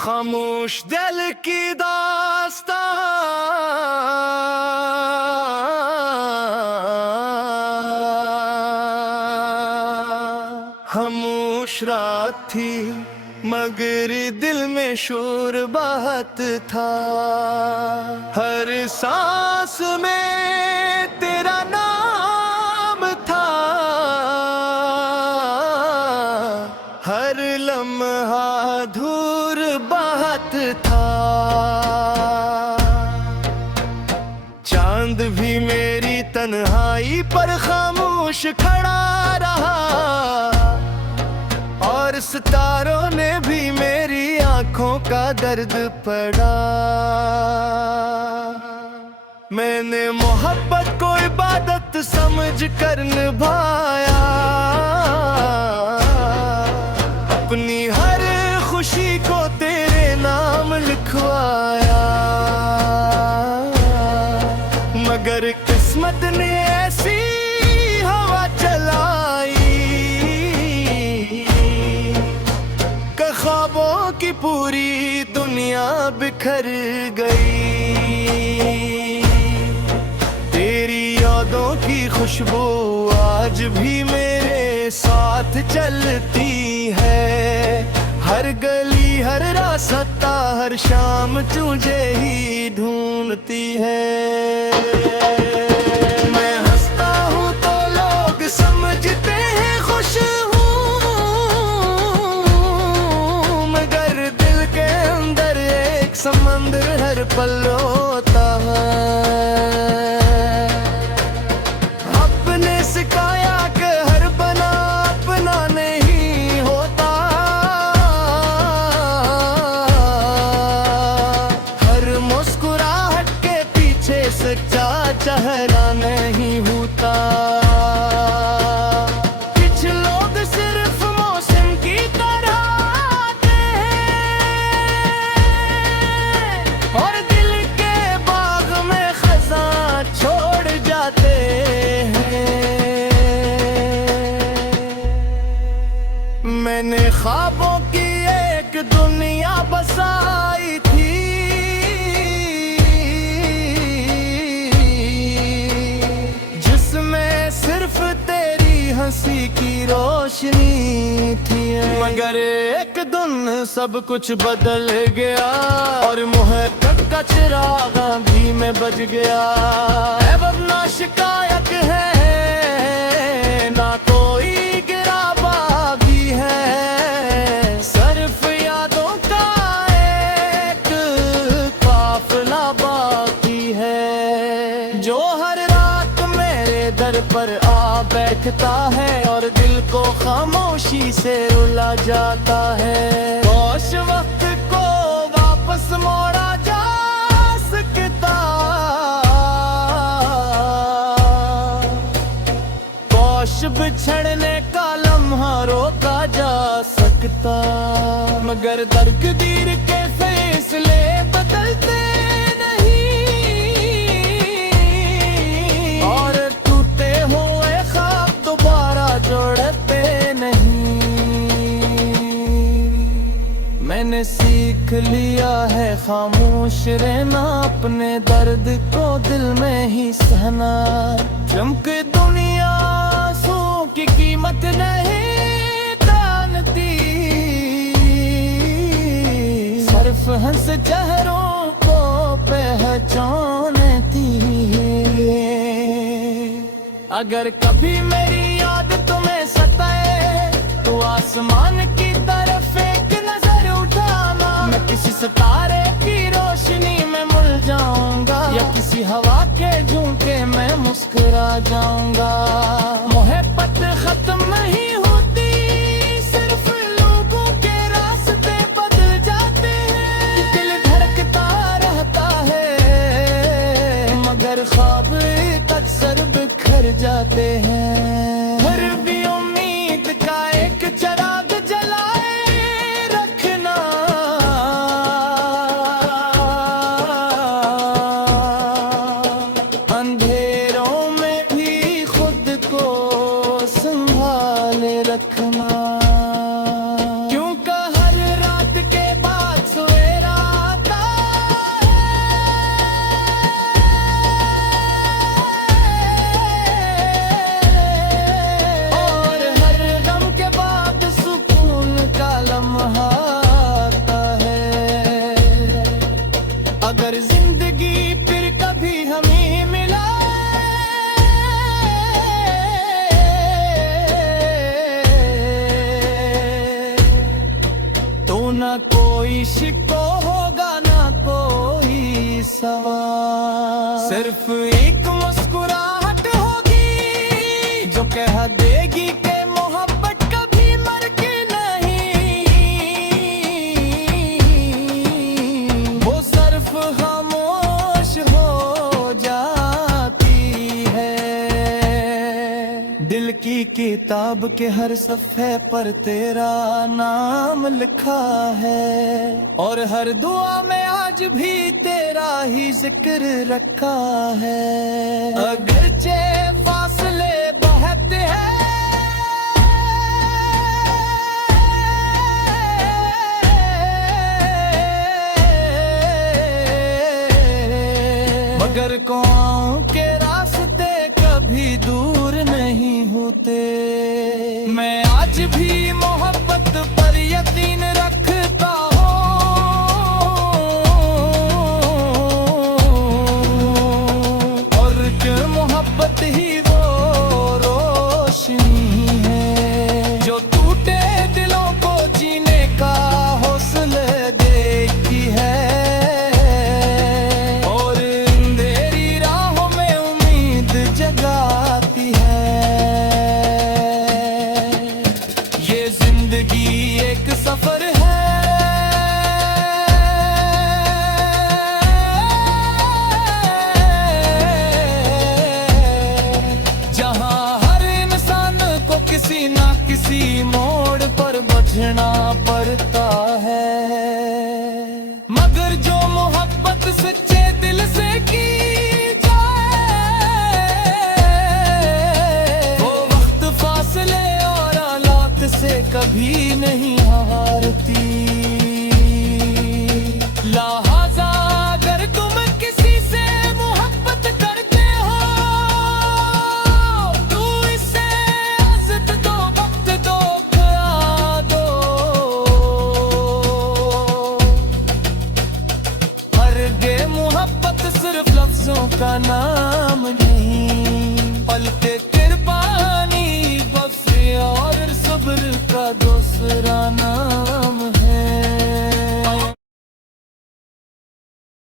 खामोश दिल की दास्तां खामोश रात थी मगर दिल में शोर बहुत था। हर सांस में तेरा नाम था, हर लम्हा दूर बहुत था। चांद भी मेरी तन्हाई पर खामोश खड़ा रहा, और सितारों ने भी मेरी आंखों का दर्द पढ़ा। मैंने मोहब्बत को इबादत समझ कर निभाया, अपनी हर खुशी को तेरे नाम लिखवाया। मगर किस्मत ने ऐसी हवा चलाई कि ख्वाबों की पूरी दुनिया बिखर गई। तेरी यादों की खुशबू आज भी मेरे साथ चलती है। हर गली हर रास्ता हर शाम तुझे ही ढूंढती है। मैं हंसता हूँ तो लोग समझते हैं खुश हूँ, मगर दिल के अंदर एक समंदर हर पल रोता है। अपने सिखाया कि हर बना अपना नहीं होता, हर मुस्कुराहट के पीछे सच्चा चेहरा नहीं होता। कुछ लोग सिर्फ मौसम की तरह आते हैं और दिल के बाग में खजां छोड़ जाते हैं। मैंने ख्वाबों की एक दुनिया बसाई थी, जिसमें सिर्फ तेरी हंसी की रोशनी थी। मगर एक दिन सब कुछ बदल गया और मोहब्बत का चिराग भी में बज गया। अब ना शिकायत है ना कोई गिरावा भी है, सिर्फ यादों का एक काफिला बाकी है, जो हर रात मेरे दर पर आ बैठता है और दिल को खामोशी से रुला जाता है। काश वक्त को वापस मोड़ा जा सकता, काश बिछड़ने का लम्हा रोका जा सकता। मगर तकदीर के फैसले बदलते नहीं और टूटे हुए ख्वाब दोबारा जोड़ते नहीं। मैंने सीख लिया है खामोश रहना, अपने दर्द को दिल में ही सहना। चमक दुनिया आंसू की कीमत नहीं जानती, सिर्फ हंस चेहरों को पहचानती। अगर कभी मेरी याद तुम्हें सताए तो आसमान की तरफ एक नजर उठाना। मैं किसी सितारे की रोशनी में मुल जाऊंगा या किसी हवा के झोंके में मुस्कुरा जाऊंगा। मोहब्बत खत्म नहीं होती, सिर्फ लोगों के रास्ते बदल जाते हैं। दिल धड़कता रहता है मगर ख्वाब अक्सर बिखर जाते हैं। हर भी उम्मीद का एक चिराग जलाए रखना, अंधेरों में भी खुद को संभाले रखना। क्योंकि हर रात के बाद सोए कोई शिको होगा ना कोई सवाल। सिर्फ एक मुस्कुराहट होगी जो कह देगी कि मोहब्बत कभी मर के नहीं। वो सिर्फ खामोश हो जाती है। दिल की किताब के हर सफ़े पर तेरा नाम लिखा है, और हर दुआ में आज भी तेरा ही जिक्र रखा है। अगरचे फासले बहुत हैं, मगर कौन के रास्ते कभी दूर नहीं होते। मैं आज भी मोहब्बत पर यकीन रखता हूँ, और कि मोहब्बत ही वो रोशनी है जो टूटे दिलों को जीने का हौसला देती है, और अंधेरी राहों में उम्मीद जगाती है। ये जिंदगी एक सफर है, जहां हर इंसान को किसी ना किसी मोड़ पर बचना पड़ता है, मगर जो मोहब्बत से